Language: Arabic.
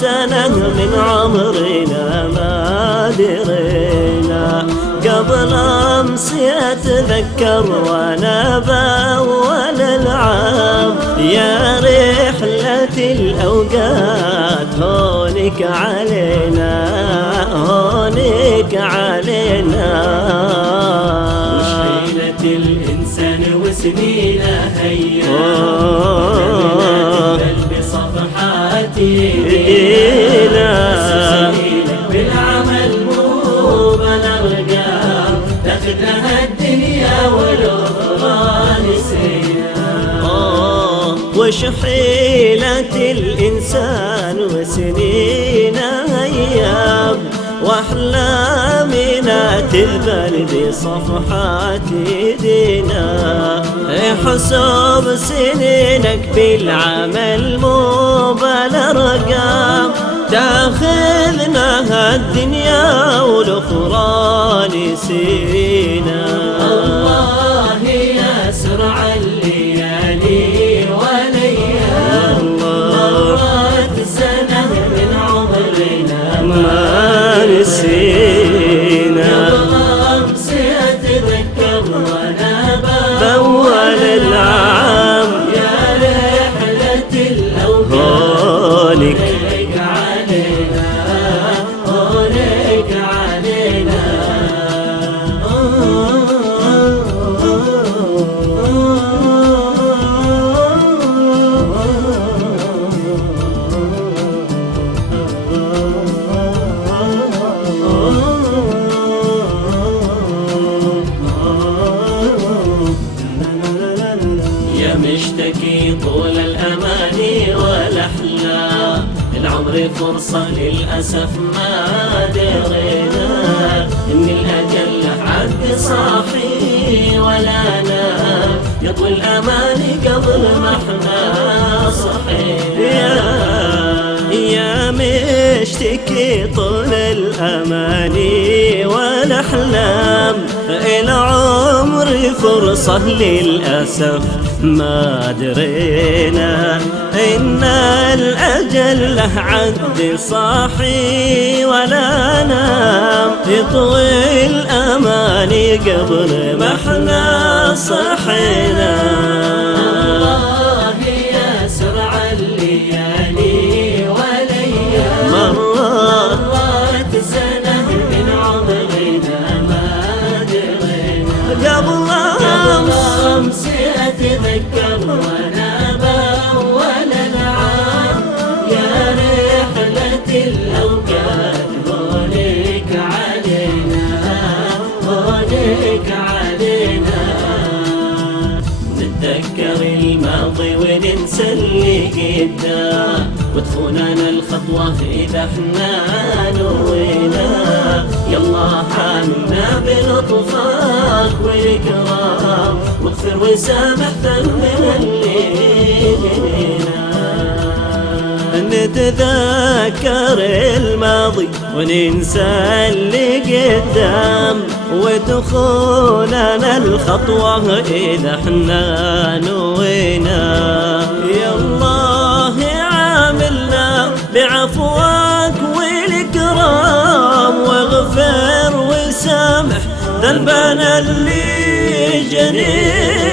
سنة من عمرنا ما درينا، قبل أمس أتذكر وأنا بأول العام، يا رحلة الأوقات هونك علينا هونك علينا. وش حيلة الإنسان وسنينه هيا بصفحات يدينا، بالعمل مو بالأرقام، تاخذها الدنيا والأخرى نسينا. وش حيلة الإنسان وسنينه أيام، وأحلامنا تذبل بصفحات يدينا، حسب سنينك بالعمل مو بالأرقام، تاخذنا الدنيا والأخرى نسينا. الله يسرع الليالي والأيام، مرت سنة من عمرنا ما نسينا، أمس أتذكر وأنا بأول العام، يا رحلة الأوقات هونك علينا هونك علينا. يا مشتكي طول الأماني والأحلام، العمر فرصة للأسف ما درينا، إن الأجل عد صاحي ولا نام، يطوي الأماني قبل ما احنا صحينا. يا مشتكي طول الأماني والأحلام، العمر فرصة للأسف ما درينا، إن الأجل له عد صاحي ولا نام، يطوي الأماني قبل ما احنا صحينا. الله يسرع الليالي والأيام، مرت سنة من عمرنا ما درينا، قبل أمس أتذكر وأنا بأول العام، يا رحلة الأوقات هونك علينا هونك علينا. نتذكر الماضي وننسى اللي قدام، وتخوننا الخطوة إذا احنا نوينا، يلا حاملنا بلطفك وإكرام، واغفر وسامح ذنب اللي جنينا. نتذكر الماضي وننسى اللي قدام، ودخولنا الخطوة إذا احنا نوينا، يا الله عاملنا بعفوك والإكرام، واغفر وسامح ذنبنا اللي جنينا.